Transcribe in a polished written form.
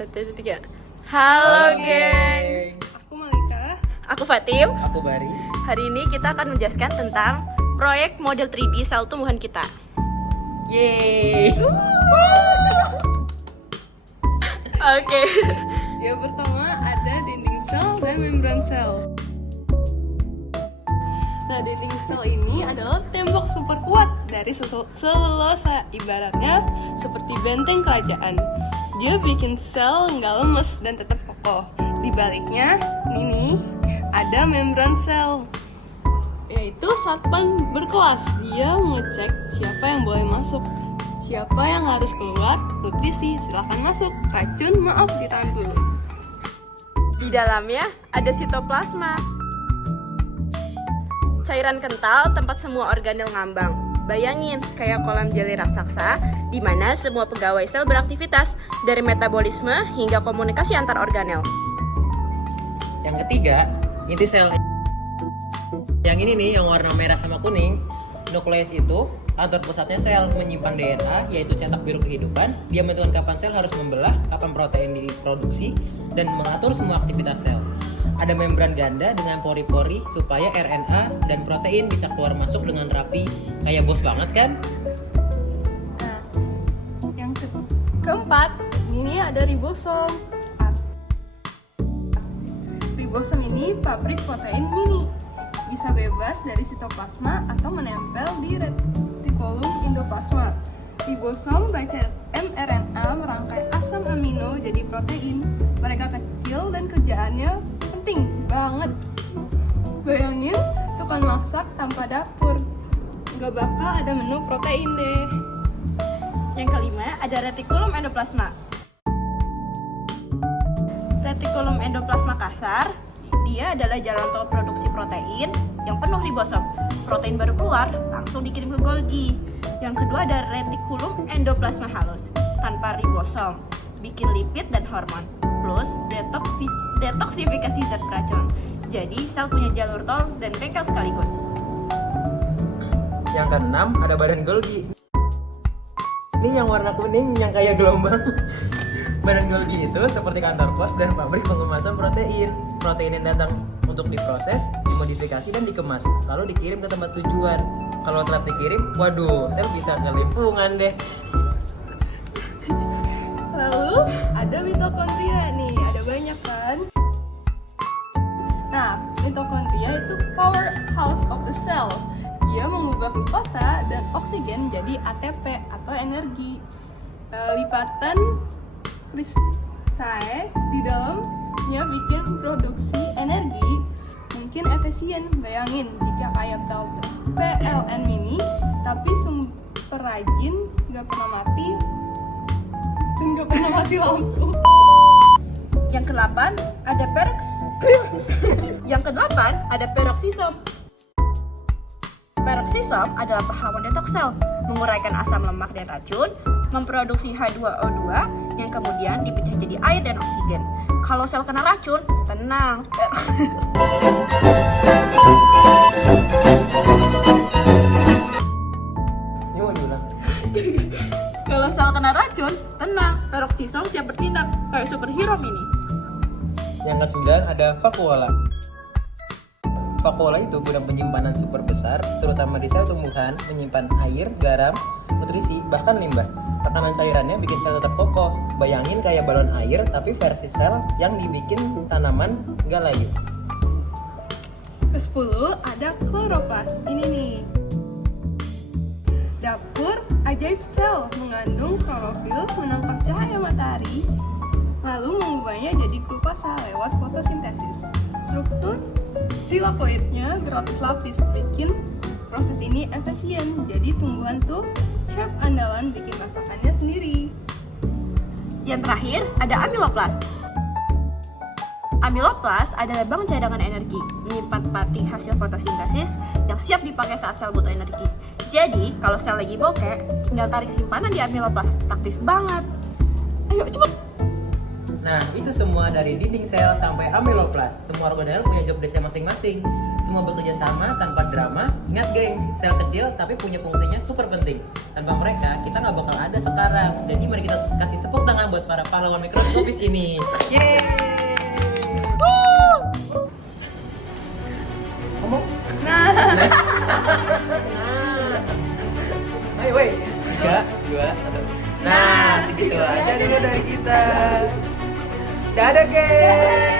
1, 2, 3. Halo gengs. Aku Malika. Aku Fatim. Aku Bari. Hari ini kita akan menjelaskan tentang proyek model 3D sel tumbuhan kita. Yeay. Oke. Yang pertama ada dinding sel dan membran sel. Nah, dinding sel ini adalah tembok super kuat dari selulosa, ibaratnya seperti benteng kerajaan. Dia bikin sel nggak lemes dan tetap kokoh. Di baliknya, ini ada membran sel, yaitu satpam berkelas. Dia mengecek siapa yang boleh masuk, siapa yang harus keluar. Nutrisi, silahkan masuk. Racun, maaf, ditahan dulu. Di dalamnya ada sitoplasma, cairan kental tempat semua organel ngambang. Bayangin, kayak kolam jeli raksasa, di mana semua pegawai sel beraktivitas, dari metabolisme hingga komunikasi antar organel. Yang ketiga, inti sel. Yang ini nih, yang warna merah sama kuning. Nukleus itu kantor pusatnya sel, menyimpan DNA, yaitu cetak biru kehidupan. Dia menentukan kapan sel harus membelah, kapan protein diproduksi, dan mengatur semua aktivitas sel. Ada membran ganda dengan pori-pori supaya RNA dan protein bisa keluar masuk dengan rapi. Kayak bos banget kan? Nah, yang keempat, ini ada ribosom. Ribosom ini pabrik protein mini. Bisa bebas dari sitoplasma atau menempel di retikulum endoplasma. Ribosom baca mRNA merangkai asam amino jadi protein. Mereka kecil dan kerjaannya penting banget. Bayangin tukang masak tanpa dapur, nggak bakal ada menu protein deh. Yang kelima ada retikulum endoplasma. Retikulum endoplasma kasar, dia adalah jalan tol produksi protein yang penuh ribosom. Protein baru keluar, langsung dikirim ke Golgi. Yang kedua ada retikulum endoplasma halus, tanpa ribosom, bikin lipid dan hormon, plus detoksifikasi zat beracun. Jadi sel punya jalur tol dan bengkel sekaligus. Yang keenam, ada badan Golgi. Ini yang warna kuning, yang kayak gelombang. Badan Golgi itu seperti kantor pos dan pabrik pengemasan protein. Protein yang datang untuk diproses, dimodifikasi, dan dikemas, lalu dikirim ke tempat tujuan. Kalau telat dikirim, waduh, sel bisa kelimpungan deh. Lalu ada mitokondria nih, ada banyak kan? Nah, mitokondria itu powerhouse of the cell. Dia mengubah glukosa dan oksigen jadi ATP atau energi. Lipatan kristal di dalamnya bikin produksi energi mungkin efisien. Bayangin jika kayak PLN mini, tapi sumber rajin nggak pernah mati dan nggak pernah mati lampu. Yang kedelapan ada peroksisom. Peroksisom adalah pahlawan detoks sel, menguraikan asam lemak dan racun, memproduksi H2O2 yang kemudian dipecah jadi air dan oksigen. Kalau sel kena racun, tenang. Ini mau diulang. Kalau sel kena racun, tenang. Peroksisom siap bertindak kayak superhero mini. Yang ke-9 ada vakuola. Vakuola itu gudang penyimpanan super besar, terutama di sel tumbuhan, menyimpan air, garam, nutrisi, bahkan limbah. Tekanan cairannya bikin sel tetap kokoh. Bayangin kayak balon air, tapi versi sel yang dibikin tanaman nggak layu. Ke-10 ada kloroplas. Ini nih, dapur ajaib sel, mengandung klorofil, menangkap cahaya matahari, lalu mengubahnya jadi glukosa lewat fotosintesis. Struktur tilakoidnya berlapis-lapis, bikin proses ini efisien. Jadi tumbuhan tuh chef andalan, bikin masakannya sendiri. Yang terakhir ada amiloplas. Amiloplas adalah bank cadangan energi, menyimpan pati hasil fotosintesis yang siap dipakai saat sel butuh energi. Jadi, kalau sel lagi bokeh, tinggal tarik simpanan di amiloplas. Praktis banget. Ayo, cepet! Nah, itu semua dari dinding sel sampai amiloplas. Semua organel punya job desk masing-masing. semua bekerja sama tanpa drama. Ingat gengs, sel kecil tapi punya fungsinya super penting. Tanpa mereka, kita nggak bakal ada sekarang. Jadi mari kita kasih tepuk tangan buat para pahlawan mikroskopis ini. Yeay! Ngomong? Nah, Ayo, woi. 3, 2, 1. Nah, segitu aja dulu dari kita. Dadah, gengs!